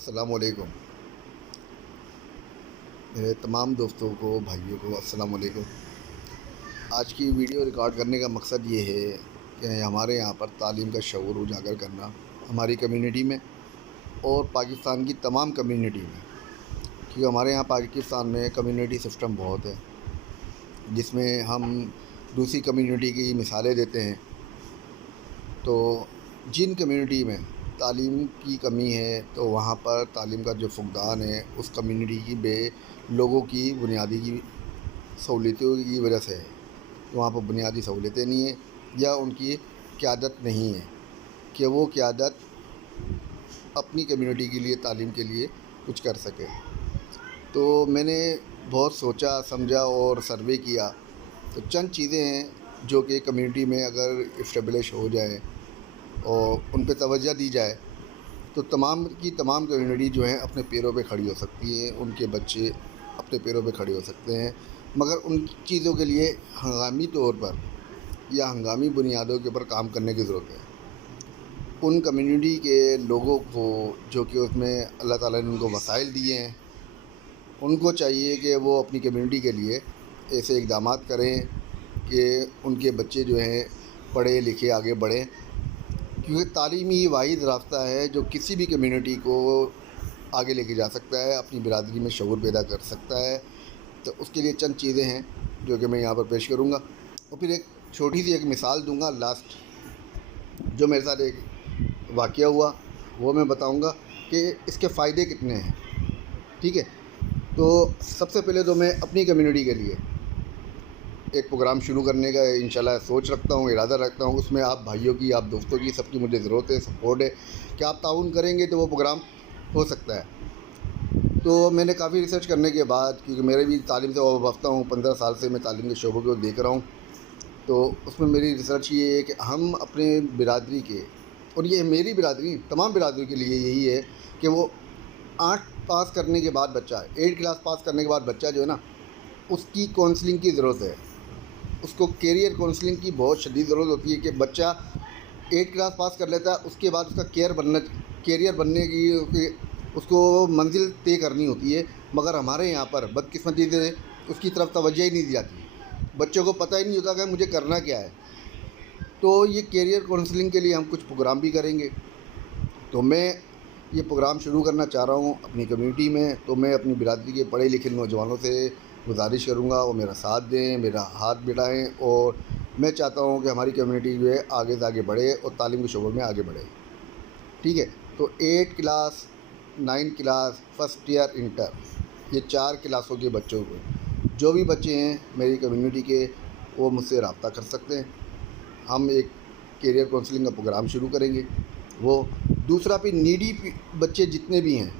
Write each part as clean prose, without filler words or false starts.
अस्सलाम वालेकुम। मेरे तमाम दोस्तों को, भाइयों को अस्सलाम वालेकुम। आज की वीडियो रिकॉर्ड करने का मकसद ये है कि हमारे यहाँ पर तालीम का शऊर उजागर करना हमारी कम्युनिटी में और पाकिस्तान की तमाम कम्युनिटी में, क्योंकि हमारे यहाँ पाकिस्तान में कम्युनिटी सिस्टम बहुत है जिसमें हम दूसरी कम्युनिटी की मिसालें देते हैं। तो जिन कम्युनिटी में तालीम की कमी है तो वहाँ पर तालीम का जो फुकदान है उस कम्युनिटी की लोगों की बुनियादी की सहूलियतों की वजह से है। तो वहाँ पर बुनियादी सहूलियतें नहीं हैं या उनकी क़यादत नहीं है कि वो क़यादत अपनी कम्युनिटी के लिए, तालीम के लिए कुछ कर सके। तो मैंने बहुत सोचा समझा और सर्वे किया, तो चंद चीज़ें हैं जो कि कम्युनिटी में अगर इस्टेब्लिश हो जाए और उन पे तवज्जो दी जाए तो तमाम की तमाम कम्युनिटी जो है अपने पैरों पे खड़ी हो सकती है, उनके बच्चे अपने पैरों पे खड़े हो सकते हैं। मगर उन चीज़ों के लिए हंगामी तौर पर या हंगामी बुनियादों के ऊपर काम करने की ज़रूरत है। उन कम्युनिटी के लोगों को जो कि उसमें अल्लाह ताला ने उनको वसाइल दिए हैं, उनको चाहिए कि वो अपनी कम्युनिटी के लिए ऐसे इक़दामात करें कि उनके बच्चे जो हैं पढ़े लिखे आगे बढ़ें, क्योंकि तालीम ही वाहिद रास्ता है जो किसी भी कम्युनिटी को आगे लेके जा सकता है, अपनी बिरादरी में शऊर पैदा कर सकता है। तो उसके लिए चंद चीज़ें हैं जो कि मैं यहाँ पर पेश करूँगा और फिर एक छोटी सी एक मिसाल दूँगा लास्ट, जो मेरे साथ एक वाक़या हुआ वो मैं बताऊँगा कि इसके फ़ायदे कितने हैं। ठीक है, तो सबसे पहले तो मैं अपनी कम्युनिटी के लिए एक प्रोग्राम शुरू करने का इंशाल्लाह सोच रखता हूँ, इरादा रखता हूँ। उसमें आप भाइयों की, आप दोस्तों की, सबकी मुझे ज़रूरत है, सपोर्ट है कि आप ताउन करेंगे तो वो प्रोग्राम हो सकता है। तो मैंने काफ़ी रिसर्च करने के बाद, क्योंकि मेरे भी तालीम से वाबस्ता हूँ, 15 साल से मैं तालीम के शोबों को देख रहा हूँ, तो उसमें मेरी रिसर्च ये है कि हम अपने बिरादरी के, और ये मेरी बिरादरी तमाम बिरादरी के लिए यही है कि वो 8 पास करने के बाद बच्चा, 8 क्लास पास करने के बाद बच्चा जो है ना, उसकी काउंसलिंग की ज़रूरत है। उसको कैरियर काउंसलिंग की बहुत शदीद ज़रूरत होती है कि बच्चा 8 क्लास पास कर लेता है, उसके बाद उसका कैरियर बनने की उसको मंजिल तय करनी होती है। मगर हमारे यहाँ पर बदकिस्मती से उसकी तरफ तवज्जो ही नहीं दी जाती। बच्चों को पता ही नहीं होता कि मुझे करना क्या है। तो ये कैरियर काउंसलिंग के लिए हम कुछ प्रोग्राम भी करेंगे। तो मैं ये प्रोग्राम शुरू करना चाह रहा हूँ अपनी कम्युनिटी में। तो मैं अपनी बिरादरी के पढ़े लिखे नौजवानों से गुजारिश करूँगा वो मेरा साथ दें, मेरा हाथ बढ़ाएँ, और मैं चाहता हूँ कि हमारी कम्युनिटी जो है आगे से आगे बढ़े और तालीम के शोबे में आगे बढ़े। ठीक है, तो 8 class, 9 class, first year, inter, ये 4 क्लासों के बच्चों को, जो भी बच्चे हैं मेरी कम्युनिटी के, वो मुझसे रब्ता कर सकते हैं। हम एक कैरियर काउंसलिंग का प्रोग्राम शुरू करेंगे। वो दूसरा भी नीडी बच्चे जितने भी हैं,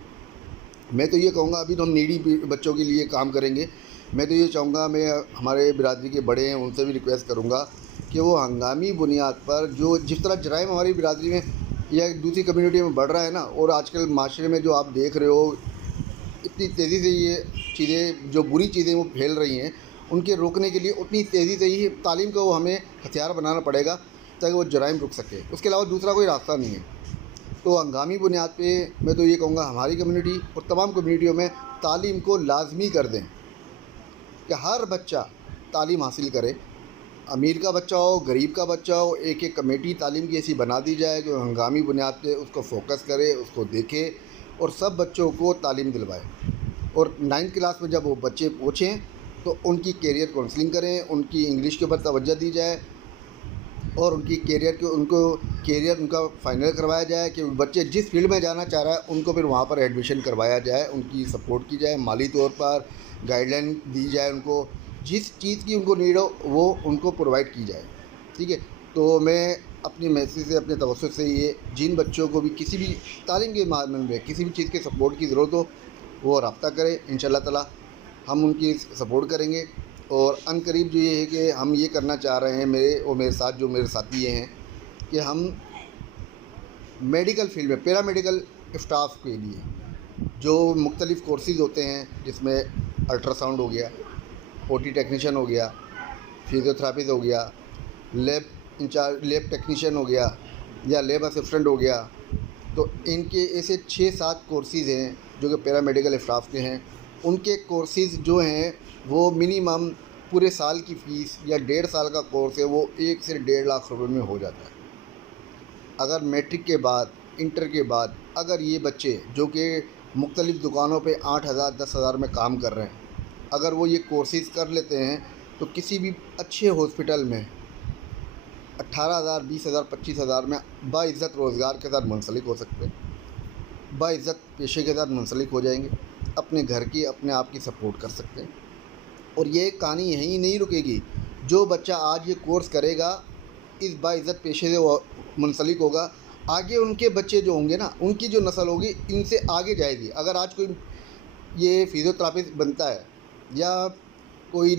मैं तो ये कहूँगा, अभी तो हम नीडी बच्चों के लिए काम करेंगे। मैं तो ये चाहूँगा, मैं हमारे बिरादरी के बड़े हैं उनसे भी रिक्वेस्ट करूँगा कि वो हंगामी बुनियाद पर जो जिस तरह जराइम हमारी बिरादरी में या दूसरी कम्युनिटी में बढ़ रहा है ना, और आजकल माशरे में जो आप देख रहे हो इतनी तेज़ी से ये चीज़ें, जो बुरी चीज़ें वो फैल रही हैं, उनके रोकने के लिए उतनी तेज़ी से ही तालीम को हमें हथियार बनाना पड़ेगा ताकि वो जराइम रुक सके। उसके अलावा दूसरा कोई रास्ता नहीं है। तो हंगामी बुनियाद पे मैं तो ये कहूँगा हमारी कम्युनिटी और तमाम कम्युनिटियों में तालीम को लाजमी कर दें कि हर बच्चा तालीम हासिल करे। अमीर का बच्चा हो, गरीब का बच्चा हो, एक एक कमेटी तालीम की ऐसी बना दी जाए जो हंगामी बुनियाद पे उसको फोकस करे, उसको देखे और सब बच्चों को तालीम दिलवाए। और 9th क्लास में जब वो बच्चे पहुँचें तो उनकी कैरियर काउंसलिंग करें, उनकी इंग्लिश के ऊपर तवज्जो दी जाए और उनकी कैरियर उनका फाइनल करवाया जाए कि बच्चे जिस फील्ड में जाना चाह रहा है उनको फिर वहाँ पर एडमिशन करवाया जाए, उनकी सपोर्ट की जाए, माली तौर पर गाइडलाइन दी जाए, उनको जिस चीज़ की उनको नीड हो वो उनको प्रोवाइड की जाए। ठीक है, तो मैं अपनी मैसेज से, अपने तवज्जुह से, ये जिन बच्चों को भी किसी भी तालीम के मामले में किसी भी चीज़ के सपोर्ट की ज़रूरत हो वो रब्ता करें। इंशाल्लाह ताला हम उनकी सपोर्ट करेंगे। और अनकरीब जो ये है कि हम ये करना चाह रहे हैं, मेरे साथ जो मेरे साथी ये हैं, कि हम मेडिकल फील्ड में पैरामेडिकल स्टाफ के लिए जो मुख्तलिफ़ कोर्सेज़ होते हैं, जिसमें अल्ट्रासाउंड हो गया, ओटी टेक्नीशियन हो गया, फिज़ियोथेरेपिस्ट हो गया, लैब टेक्नीशियन हो गया या लैब असिस्टेंट हो गया, तो इनके ऐसे 6-7 कोर्सेज़ हैं जो कि पैरामेडिकल स्टाफ के हैं। उनके कोर्सेज़ जो हैं वो मिनिमम पूरे साल की फ़ीस या 1.5 साल का कोर्स है वो 1 से 1.5 लाख रुपए में हो जाता है। अगर मैट्रिक के बाद, इंटर के बाद अगर ये बच्चे जो कि मुख्तलिफ़ दुकानों पे 8,000 10,000 में काम कर रहे हैं, अगर वो ये कोर्सेज़ कर लेते हैं तो किसी भी अच्छे हॉस्पिटल में 18,000 20,000 25,000 में बाइज़्ज़त रोज़गार के साथ मुंसलिक हो सकते हैं, बाइज़्ज़त पेशे के साथ मुंसलिक हो जाएंगे, अपने घर की अपने आप की सपोर्ट कर सकते हैं। और ये कहानी यहीं नहीं रुकेगी। जो बच्चा आज ये कोर्स करेगा, इस बाइज़्ज़त पेशे से वो मुंसलिक होगा, आगे उनके बच्चे जो होंगे ना, उनकी जो नस्ल होगी इनसे आगे जाएगी। अगर आज कोई ये फिज़ियोथेरापिस्ट बनता है या कोई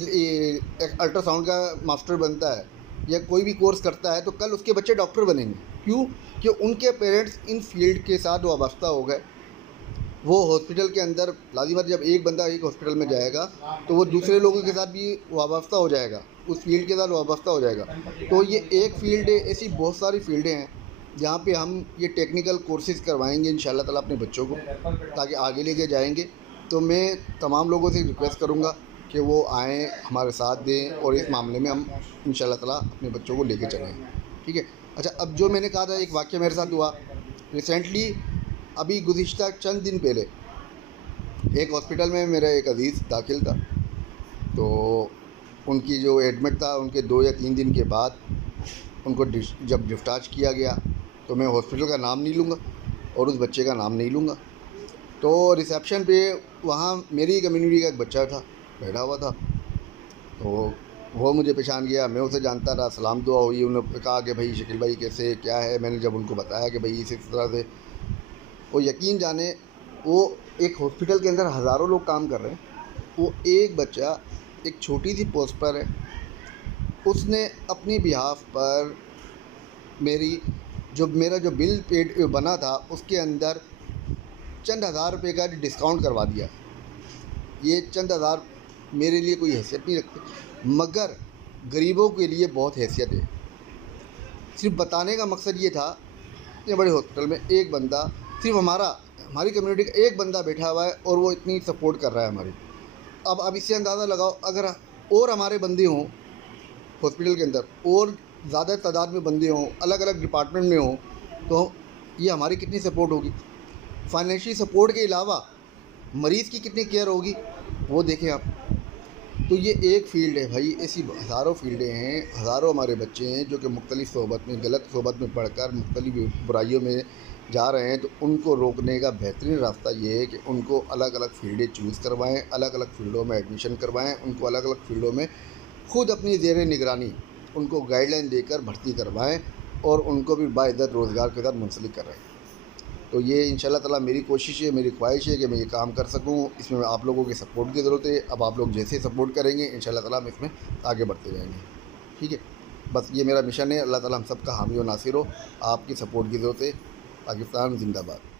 अल्ट्रासाउंड का मास्टर बनता है या कोई भी कोर्स करता है तो कल उसके बच्चे डॉक्टर बनेंगे। क्यों? कि उनके पेरेंट्स इन फील्ड के साथ वाबस्ता हो गए। वो हॉस्पिटल के अंदर लाज़िम बात, जब एक बंदा एक हॉस्पिटल में जाएगा तो वो दूसरे लोगों के साथ भी वाबस्ता हो जाएगा, उस फील्ड के साथ वाबस्ता हो जाएगा। तो ये एक फील्ड है, ऐसी बहुत सारी फील्डें हैं जहाँ पे हम ये टेक्निकल कोर्सेज़ करवाएंगे इंशाल्लाह ताला अपने बच्चों को, ताकि आगे लेके जाएंगे। तो मैं तमाम लोगों से रिक्वेस्ट करूँगा कि वो आएँ, हमारे साथ दें और इस मामले में हम इंशाल्लाह ताला अपने बच्चों को लेके चलें। ठीक है। अच्छा, अब जो मैंने कहा था एक वाक़या मेरे साथ हुआ रिसेंटली, अभी गुज़िश्ता चंद दिन पहले एक हॉस्पिटल में मेरा एक अज़ीज़ दाखिल था। तो उनकी जो एडमिट था, उनके 2 या 3 दिन के बाद उनको जब डिस्चार्ज किया गया, तो मैं हॉस्पिटल का नाम नहीं लूँगा और उस बच्चे का नाम नहीं लूँगा। तो रिसेप्शन पे वहाँ मेरी कम्युनिटी का एक बच्चा था, बैठा हुआ था। तो वो मुझे पहचान गया, मैं उसे जानता रहा, सलाम दुआ हुई। उन्होंने कहा कि भाई शकील भाई कैसे, क्या है। मैंने जब उनको बताया कि भाई इस तरह से, वो यकीन जाने वो एक हॉस्पिटल के अंदर हज़ारों लोग काम कर रहे हैं, वो एक बच्चा एक छोटी सी पोस्ट पर है, उसने अपनी बिहाफ पर मेरा जो बिल पेड बना था उसके अंदर चंद हज़ार रुपये का डिस्काउंट करवा दिया। ये चंद हज़ार मेरे लिए कोई हैसियत नहीं रखते, मगर गरीबों के लिए बहुत हैसियत है। सिर्फ बताने का मकसद ये था, इतने बड़े हॉस्पिटल में एक बंदा, सिर्फ हमारी कम्युनिटी का एक बंदा बैठा हुआ है और वो इतनी सपोर्ट कर रहा है हमारी। अब इससे अंदाज़ा लगाओ, अगर और हमारे बंदे हों हॉस्पिटल के अंदर और ज़्यादा तादाद में बंदे हों, अलग अलग डिपार्टमेंट में हों, तो ये हमारी कितनी सपोर्ट होगी। फाइनेंशियल सपोर्ट के अलावा मरीज़ की कितनी केयर होगी वो देखें आप। तो ये एक फ़ील्ड है भाई, ऐसी हज़ारों फ़ील्डें हैं, हज़ारों हमारे बच्चे हैं जो कि मुख्तलिफ़ सोहबत में, गलत सोहबत में पढ़कर मुख्तलिफ़ बुराइयों में जा रहे हैं। तो उनको रोकने का बेहतरीन रास्ता ये है कि उनको अलग अलग फ़ील्डें चूज़ करवाएँ, अलग अलग फ़ील्डों में एडमिशन करवाएँ, उनको अलग अलग फ़ील्डों में खुद अपनी ज़ेर निगरानी उनको गाइडलाइन देकर भर्ती करवाएँ और उनको भी बाइज़्ज़त रोज़गार के साथ मुंसलिक कराएँ। तो ये इंशाल्लाह ताला मेरी कोशिश है, मेरी ख्वाहिश है कि मैं ये काम कर सकूँ। इसमें आप लोगों की सपोर्ट की ज़रूरत है। अब आप लोग जैसे सपोर्ट करेंगे इंशाल्लाह ताला हम इसमें आगे बढ़ते जाएंगे। ठीक है, बस ये मेरा मिशन है। अल्लाह ताला हम सब का हामी और नासिर हो। आपकी सपोर्ट की ज़रूरत है। पाकिस्तान ज़िंदाबाद।